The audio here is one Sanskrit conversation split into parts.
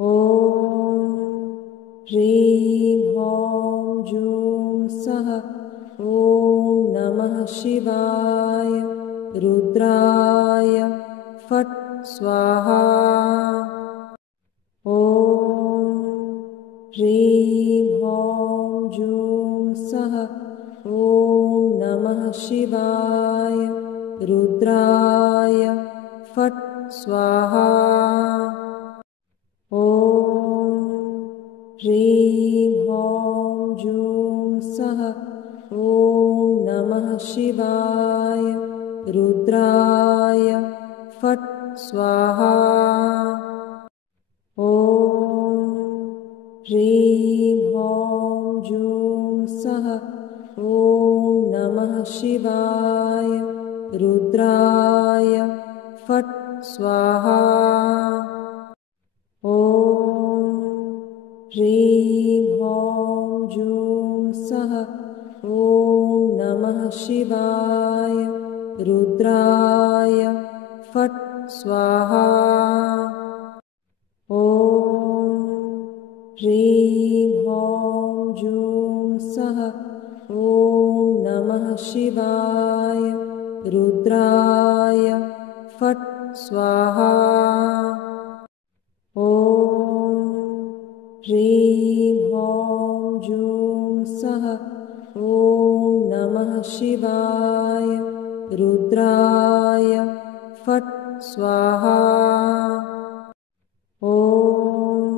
ॐ ह्रीं ह्रौं जूं सः ॐ नमः शिवाय रुद्राय फट् स्वाहा। ॐ ह्रीं ह्रौं जूं सः ॐ नमः शिवाय रुद्राय फट् स्वाहा। ॐ ह्रीं ह्रौं जूं सः ॐ नमः शिवाय रुद्राय फट् स्वाहा। ॐ ह्रीं ह्रौं जूं सः ॐ नमः शिवाय रुद्राय फट् स्वाहा। ॐ ह्रीं ह्रौं जूं सः ॐ नमः शिवाय रुद्राय फट् स्वाहा। ॐ ह्रीं ह्रौं जूं सः ॐ नमः शिवाय रुद्राय फट् स्वाहा। ॐ ह्रीं ह्रौं जूं सः ॐ नमः शिवाय रुद्राय फट् स्वाहा। ॐ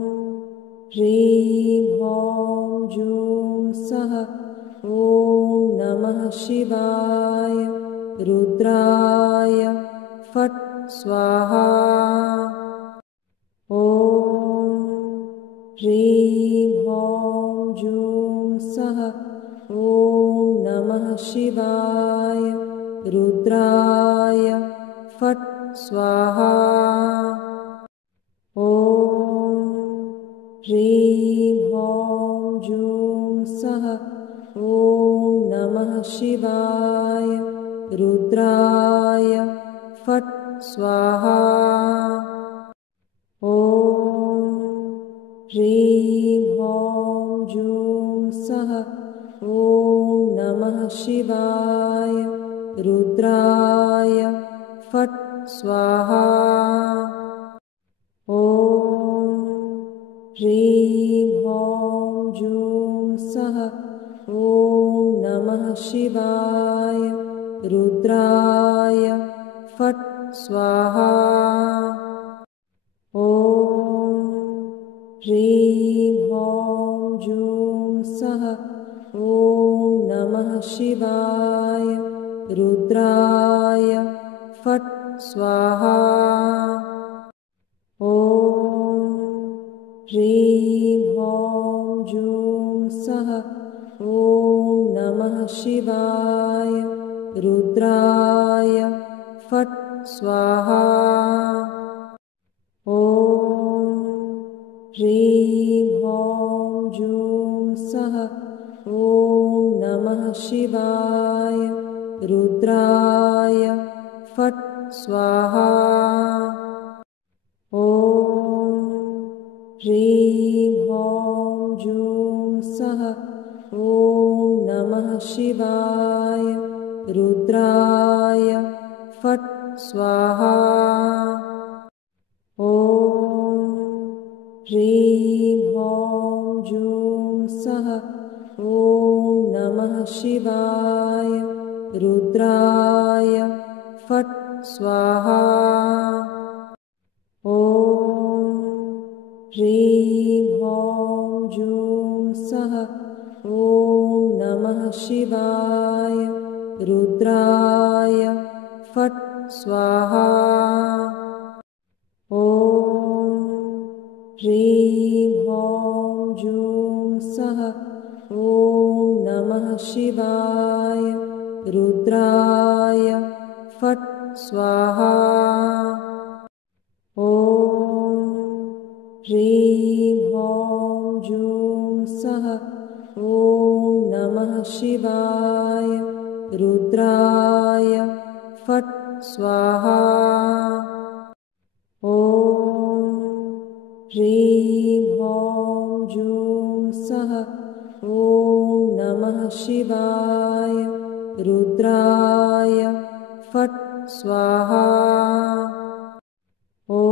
ह्रीं ह्रौं जूं सः ॐ नमः शिवाय रुद्राय फट् स्वाहा। ॐ ह्रीं ह्रौं जूं सः ॐ नमः शिवाय रुद्राय फट् स्वाहा। ॐ ह्रीं ह्रौं जूं सः ॐ नमः शिवाय रुद्राय फट् स्वाहा। ॐ ह्रीं ह्रौं जूं सः ॐ नमः शिवाय रुद्राय फट् स्वाहा। ॐ ह्रीं ह्रौं जूं सः ॐ नमः शिवाय रुद्राय फट् स्वाहा। ॐ ह्रीं ह्रौं जूं सः ॐ नमः शिवाय रुद्राय फट् स्वाहा। ॐ ह्रीं ह्रौं जूं सः ॐ नमः शिवाय रुद्राय फट् स्वाहा। ॐ ह्रीं ह्रौं जूं सः ॐ नमः शिवाय रुद्राय फट् स्वाहा। ॐ ह्रीं ह्रौं जूं सः ॐ नमः शिवाय रुद्राय फट् स्वाहा। ॐ ह्रीं ह्रौं जूं सः ॐ नमः शिवाय रुद्राय फट् स्वाहा। ॐ ह्रीं ह्रौं जूं सः ॐ नमः शिवाय रुद्राय फट् स्वाहा। ॐ ह्रीं ह्रौं जूं सः ॐ नमः शिवाय रुद्राय फट् स्वाहा। ॐ ह्रीं ह्रौं जूं सः ॐ नमः शिवाय रुद्राय फट् स्वाहा। ॐ ह्रीं ह्रौं जूं सः ॐ नमः शिवाय रुद्राय फट् स्वाहा ॐ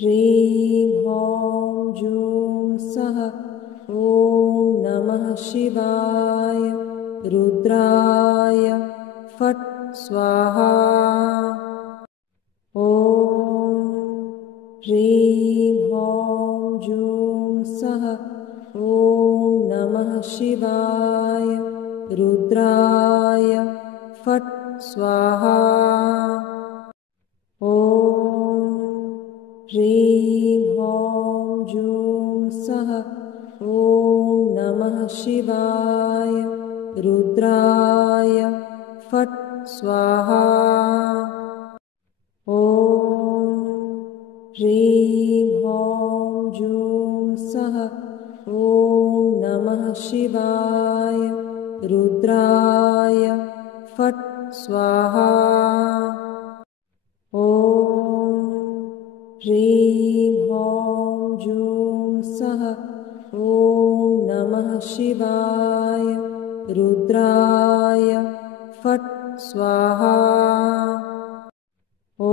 ह्रीं ह्रौं जूं सः ॐ नमः शिवाय रुद्राय फट् स्वाहा ॐ ह्रीं ह्रौं जूं सः ॐ नमः शिवाय रुद्राय फट् स्वाहा ॐ ह्रीं ह्रौं जूं सः ॐ नमः शिवाय रुद्राय फट् स्वाहा ॐ ह्रीं ह्रौं जूं सः ॐ नमः शिवाय रुद्राय फट् स्वाहा ॐ ह्रीं ह्रौं जूं सः ॐ नमः शिवाय रुद्राय फट् स्वाहा ॐ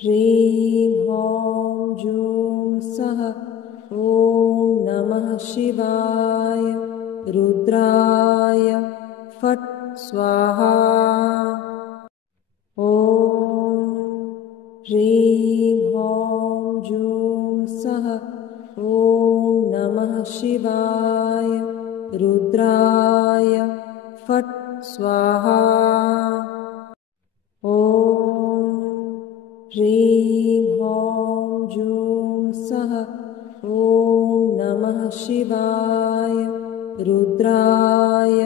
ह्रीं ह्रौं जूं सः ॐ नमः शिवाय रुद्राय फट् स्वाहा ॐ ह्रीं ह्रौं जूं सः ॐ नमः शिवाय रुद्राय फट् स्वाहा ॐ ह्रीं ह्रौं जूं सः ॐ नमः शिवाय रुद्राय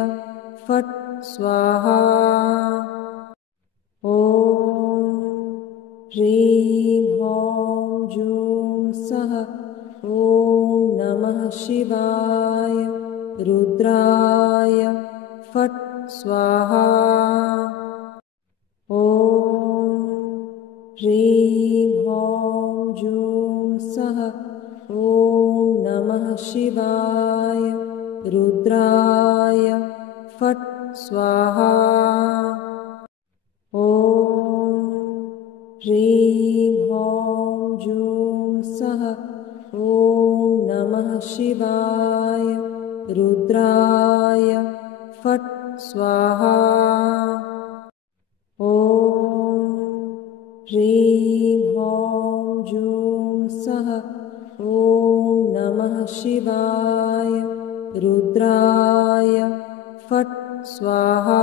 फट् स्वाहा ॐ ह्रीं ह्रौं जूं सः ॐ नमः शिवाय रुद्राय फट् स्वाहा ॐ ह्रीं ह्रौं जूं सः ॐ नमः शिवाय रुद्राय फट् स्वाहा ॐ ह्रीं ह्रौं जूं सः ॐ नमः शिवाय रुद्राय फट् स्वाहा ॐ ह्रीं ह्रौं जूं सः ॐ नमः शिवाय रुद्राय फट् स्वाहा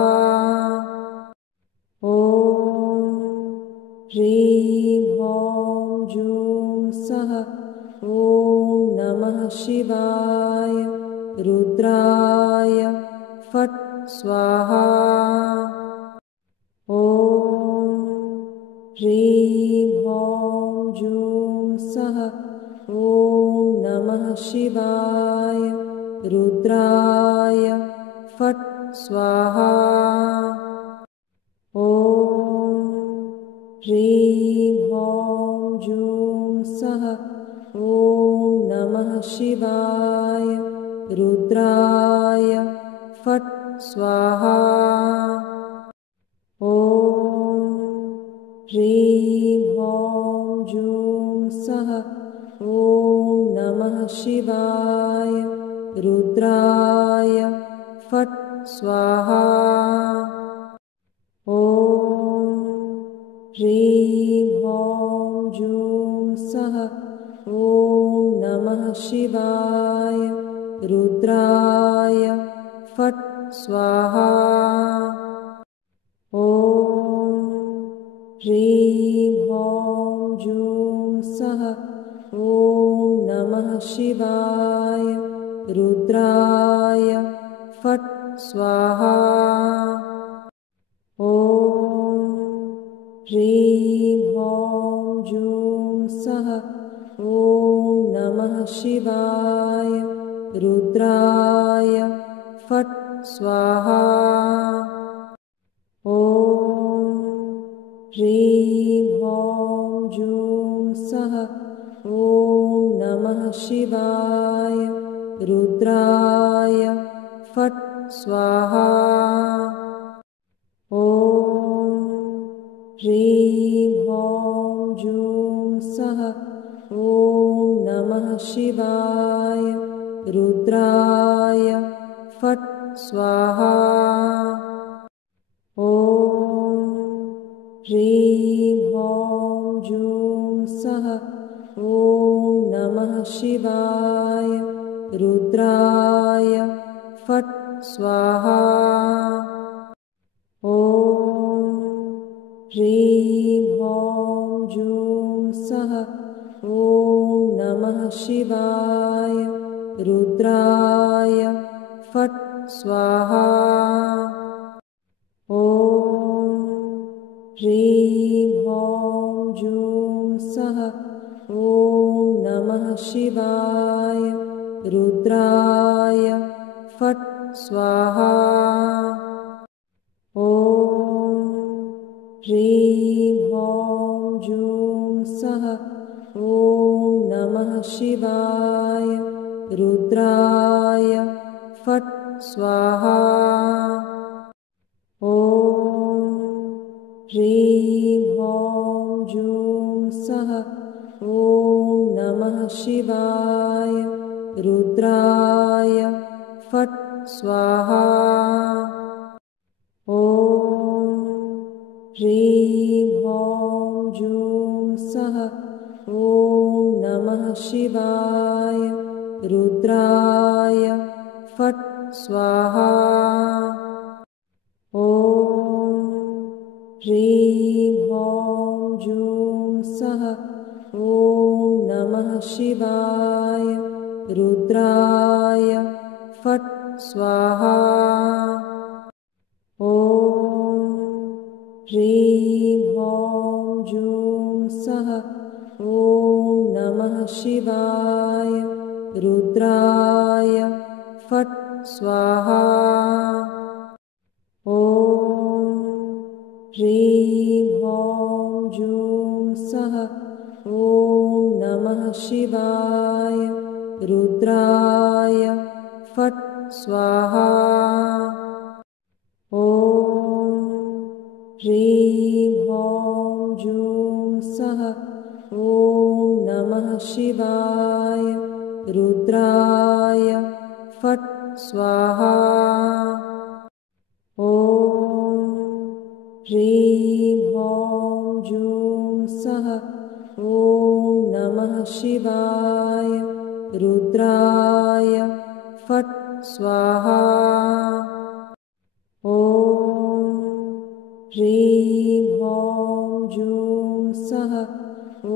ॐ ह्रीं ह्रौं जूं सः ॐ नमः शिवाय रुद्राय फट् स्वाहा ॐ ह्रीं ह्रौं जूं सः ॐ नमः शिवाय रुद्राय फट् स्वाहा ॐ ह्रीं ह्रौं जूं सः ॐ नमः शिवाय रुद्राय फट् स्वाहा ॐ ह्रीं ह्रौं जूं सः ॐ नमः शिवाय रुद्राय फट् स्वाहा ॐ ह्रीं ह्रौं जूं सः ॐ नमः शिवाय रुद्राय फट् स्वाहा ॐ ह्रीं ह्रौं जूं सः ॐ नमः शिवाय रुद्राय फट् स्वाहा ॐ ह्रीं ह्रौं जूं सः ॐ नमः शिवाय रुद्राय फट् स्वाहा ॐ ह्रीं ह्रौं जूं सः ॐ नमः शिवाय रुद्राय फट् स्वाहा ॐ ह्रीं ह्रौं जूं सः ॐ नमः शिवाय रुद्राय फट् स्वाहा ॐ ह्रीं ह्रौं जूं सः ॐ नमः शिवाय रुद्राय फट् स्वाहा ॐ ह्रीं ह्रौं जूं सः ॐ नमः शिवाय रुद्राय फट् स्वाहा ॐ ह्रीं ह्रौं जूं सः ॐ नमः शिवाय रुद्राय फट् स्वाहा ॐ ह्रीं ह्रौं जूं सः ॐ नमः शिवाय रुद्राय फट् स्वाहा ॐ ह्रीं ह्रौं जूं सः ॐ नमः शिवाय रुद्राय फट् स्वाहा ॐ ह्रीं ह्रौं जूं सः ॐ नमः शिवाय रुद्राय फट् स्वाहा ॐ ह्रीं ह्रौं जूं सः ॐ नमः शिवाय रुद्राय फट् स्वाहा ॐ ह्रीं ह्रौं जूं सः ॐ नमः शिवाय रुद्राय फट् स्वाहा ॐ ह्रीं ह्रौं जूं सः ॐ नमः शिवाय रुद्राय फट् स्वाहा ॐ ह्रीं ह्रौं जूं सः ॐ नमः शिवाय रुद्राय फट् स्वाहा ॐ ह्रीं ह्रौं जूं सः ॐ नमः शिवाय रुद्राय फट् स्वाहा ॐ ह्रीं ह्रौं जूं सः ॐ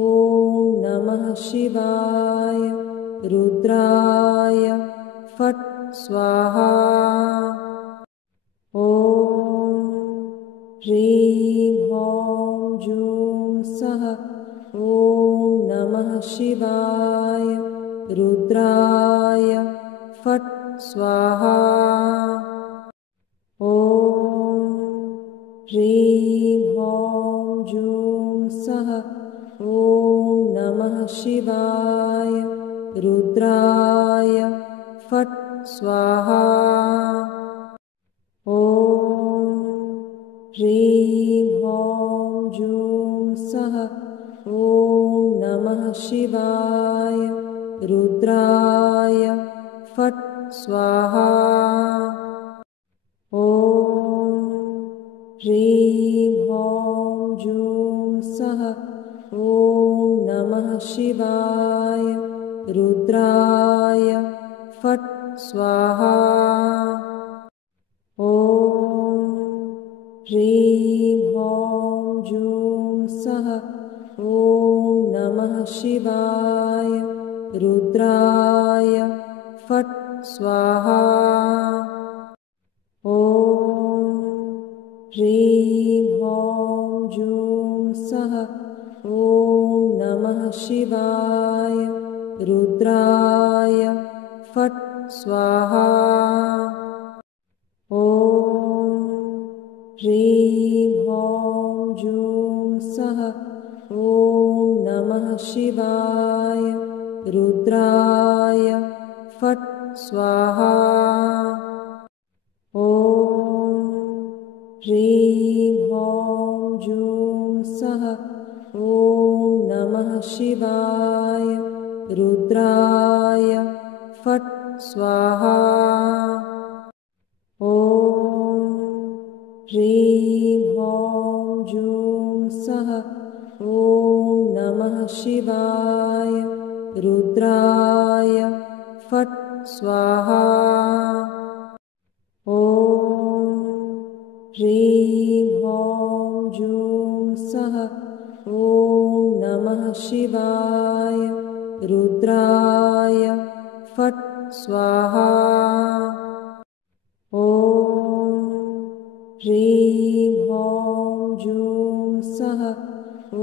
नमः शिवाय रुद्राय फट् स्वाहा ॐ ह्रीं ह्रौं जूं सः ॐ नमः शिवाय रुद्राय फट् स्वाहा ॐ ह्रीं ह्रौं जूं सः ॐ नमः शिवाय रुद्राय फट् स्वाहा ॐ ह्रीं ह्रौं जूं सः ॐ नमः शिवाय रुद्राय फट् स्वाहा ॐ ह्रीं ह्रौं जूं सः ॐ नमः शिवाय रुद्राय फट् स्वाहा ॐ ह्रीं ह्रौं जूं सः ॐ नमः शिवाय रुद्राय फट् स्वाहा ॐ ह्रीं ह्रौं जूं सः ॐ नमः शिवाय रुद्राय फट् स्वाहा ॐ ह्रीं ह्रौं जूं सः ॐ नमः शिवाय रुद्राय फट् स्वाहा ॐ ह्रीं ह्रौं जूं सः ॐ नमः शिवाय रुद्राय फट् स्वाहा ॐ ह्रीं ह्रौं जूं सः ॐ नमः शिवाय रुद्राय फट् स्वाहा ॐ ह्रीं ह्रौं जूं सः ॐ नमः शिवाय रुद्राय फट् स्वाहा ॐ ह्रीं ह्रौं जूं सः ॐ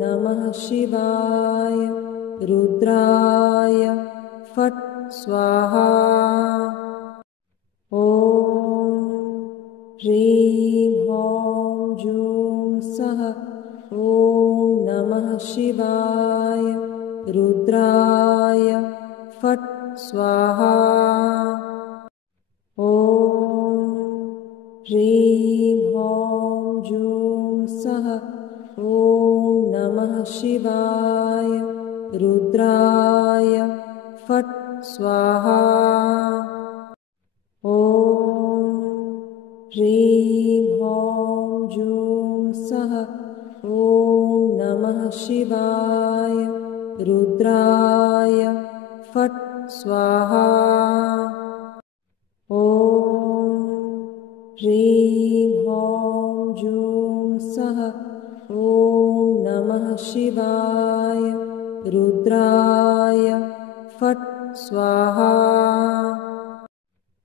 नमः शिवाय रुद्राय फट् स्वाहा ॐ ह्रीं ह्रौं जूं सः ॐ नमः शिवाय रुद्राय फट् स्वाहा ॐ ह्रीं ह्रौं जूं सः ॐ नमः शिवाय रुद्राय फट् स्वाहा ॐ ह्रीं ह्रौं जूं सः ॐ नमः शिवाय रुद्राय फट् स्वाहा ॐ ह्रीं ह्रौं जूं सः ॐ नमः शिवाय रुद्राय फट् स्वाहा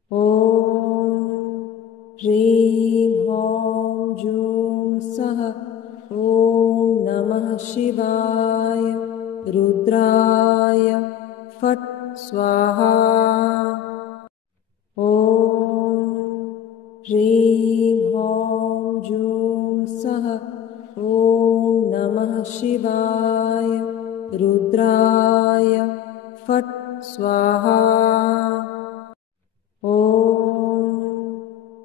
ॐ ह्रीं ह्रौं जूं सः ॐ नमः शिवाय रुद्राय फट् स्वाहा ॐ ह्रीं ह्रौं जूं सः ॐ नमः शिवाय रुद्राय फट् स्वाहा ॐ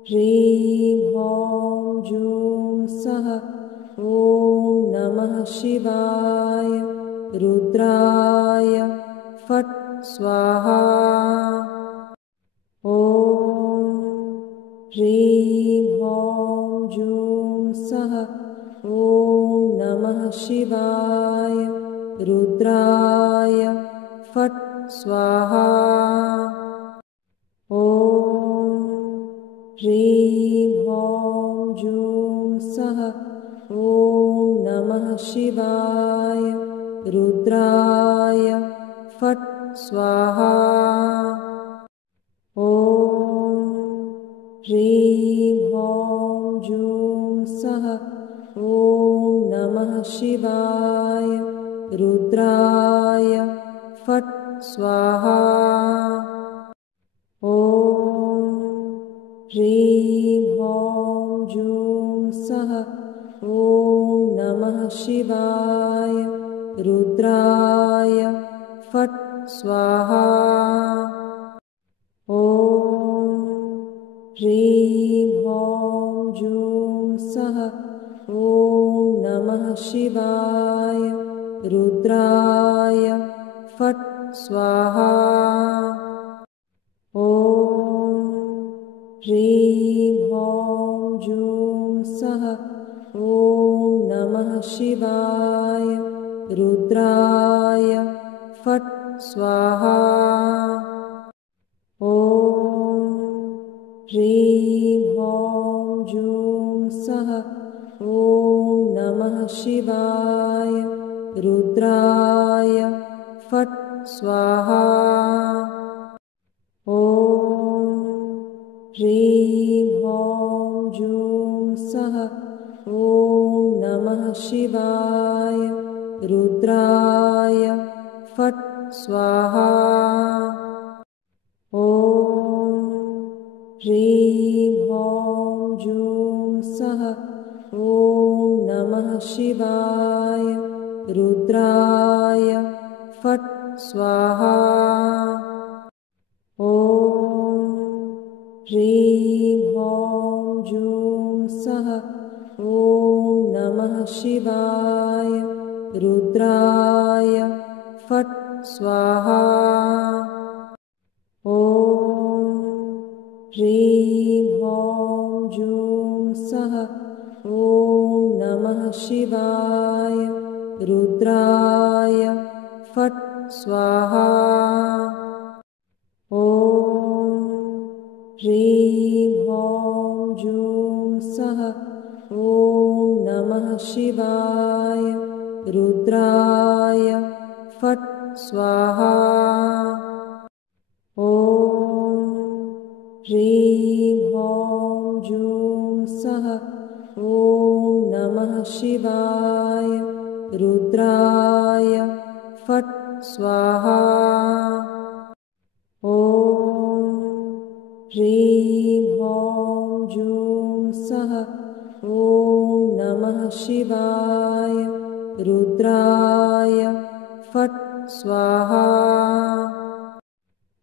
ह्रीं ह्रौं जूं सः ॐ नमः शिवाय रुद्राय फट् स्वाहा ॐ ह्रीं ह्रौं जूं सः ॐ नमः शिवाय रुद्राय फट् स्वाहा ॐ ह्रीं ह्रौं जूं सः ॐ नमः शिवाय रुद्राय फट् स्वाहा ॐ ह्रीं ह्रौं जूं सः ॐ नमः शिवाय रुद्राय फट् स्वाहा ॐ ह्रीं ह्रौं जूं सः ॐ नमः शिवाय रुद्राय फट् स्वाहा ॐ ह्रीं ह्रौं जूं सः ॐ नमः शिवाय रुद्राय फट् स्वाहा ॐ ह्रीं ह्रौं जूं सः ॐ नमः शिवाय रुद्राय फट् स्वाहा ॐ ह्रीं ह्रौं जूं सः ॐ नमः शिवाय रुद्राय फट् स्वाहा ॐ ह्रीं ह्रौं जूं सः ॐ नमः शिवाय रुद्राय फट् स्वाहा ॐ ह्रीं ह्रौं जूं सः ॐ नमः शिवाय रुद्राय फट् स्वाहा। ॐ ह्रीं ह्रौं जूं सः ॐ नमः शिवाय रुद्राय फट् स्वाहा। ॐ ह्रीं ह्रौं जूं सः ॐ नमः शिवाय रुद्राय फट् स्वाहा। ॐ ह्रीं ह्रौं जूं सः ॐ नमः शिवाय रुद्राय फट् स्वाहा। ॐ ह्रीं ह्रौं जूं सः ॐ नमः शिवाय रुद्राय फट् स्वाहा। ॐ ह्रीं ह्रौं जूं सः ॐ नमः शिवाय रुद्राय फट् स्वाहा।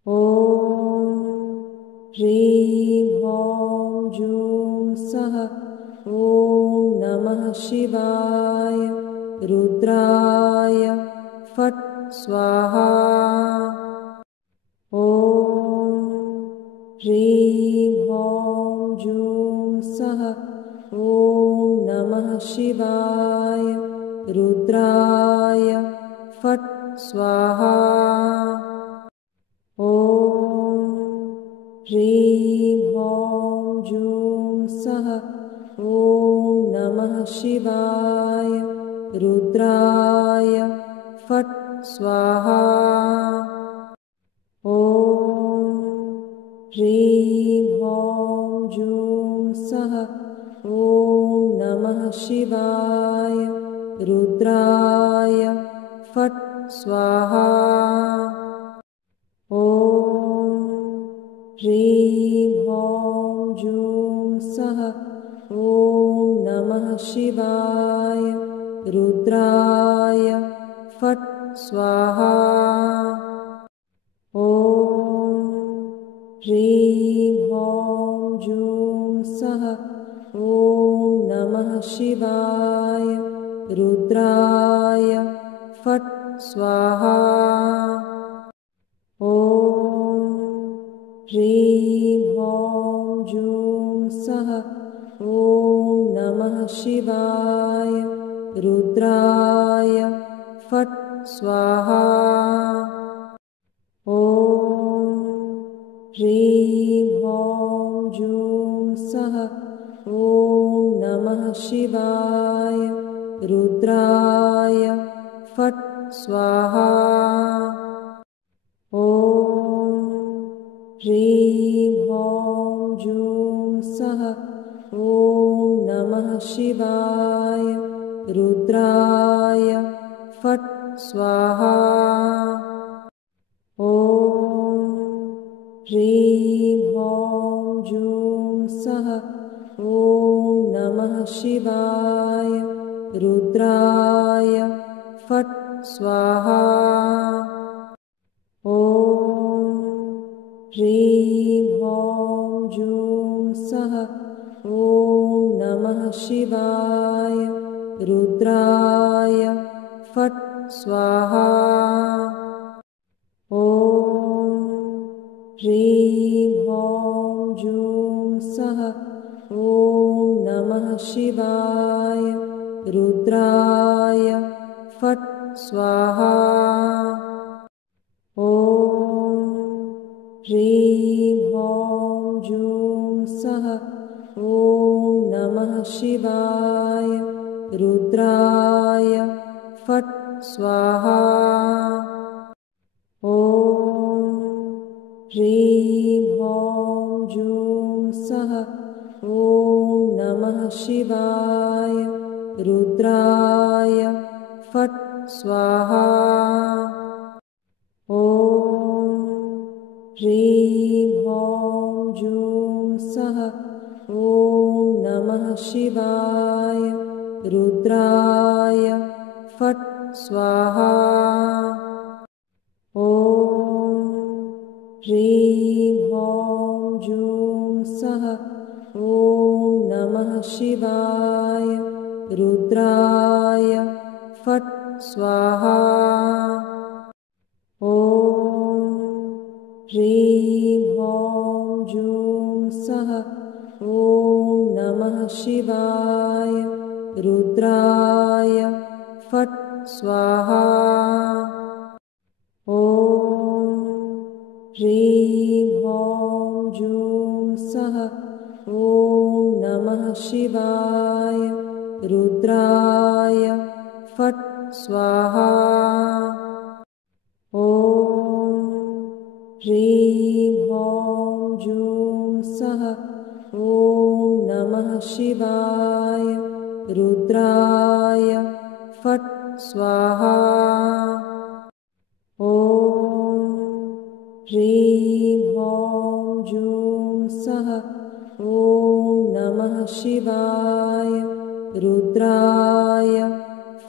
ॐ ह्रीं ह्रौं जूं सः ॐ नमः शिवाय रुद्राय फट् स्वाहा। ॐ ह्रीं ह्रौं जूं सः ॐ नमः शिवाय रुद्राय फट् स्वाहा। ॐ ह्रीं ह्रौं जूं सः ॐ नमः शिवाय रुद्राय फट् स्वाहा। ॐ ह्रीं ह्रौं जूं सः ॐ नमः शिवाय रुद्राय फट् स्वाहा। ॐ ह्रीं ह्रौं जूं सः ॐ नमः शिवाय रुद्राय फट् स्वाहा। ॐ ह्रीं ह्रौं जूं सः ॐ नमः शिवाय रुद्राय फट् स्वाहा। ॐ ह्रीं ह्रौं जूं सः ॐ नमः शिवाय रुद्राय फट् स्वाहा। ॐ ह्रीं ह्रौं जूं सः ॐ नमः शिवाय रुद्राय फट् स्वाहा। ॐ ह्रीं ह्रौं जूं सः ॐ नमः शिवाय रुद्राय फट् स्वाहा। ॐ ह्रीं ह्रौं जूं सः ॐ नमः शिवाय रुद्राय फट् स्वाहा। ॐ ह्रीं ह्रौं जूं सः ॐ नमः शिवाय रुद्राय फट् स्वाहा। ॐ ह्रीं ह्रौं जूं सः ॐ नमः शिवाय रुद्राय फट् स्वाहा। ॐ ह्रीं ह्रौं जूं सः ॐ नमः शिवाय रुद्राय फट् स्वाहा। ॐ ह्रीं ह्रौं जूं सः ॐ नमः शिवाय रुद्राय फट् स्वाहा। ॐ ह्रीं ह्रौं जूं सः ॐ नमः शिवाय रुद्राय फट् स्वाहा। ॐ ह्रीं ह्रौं जूं सः ॐ नमः शिवाय रुद्राय फट् स्वाहा। ॐ ह्रीं ह्रौं जूं सः ॐ नमः शिवाय रुद्राय फट् स्वाहा। ॐ ह्रीं ह्रौं जूं सः ॐ नमः शिवाय रुद्राय फट् स्वाहा। ॐ ह्रीं ह्रौं जूं सः ॐ नमः शिवाय रुद्राय फट् स्वाहा। ॐ ह्रीं ह्रौं जूं सः ॐ नमः शिवाय रुद्राय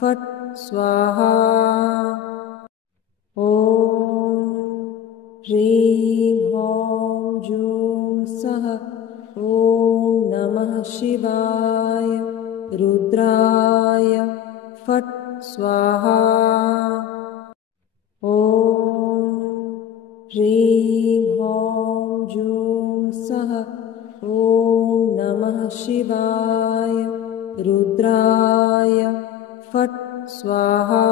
फट् स्वाहा। ॐ ह्रीं ह्रौं जूं सः ॐ नमः शिवाय रुद्राय फट् स्वाहा। ॐ ह्रीं ह्रौं जूं सः ॐ नमः शिवाय रुद्राय फट् स्वाहा।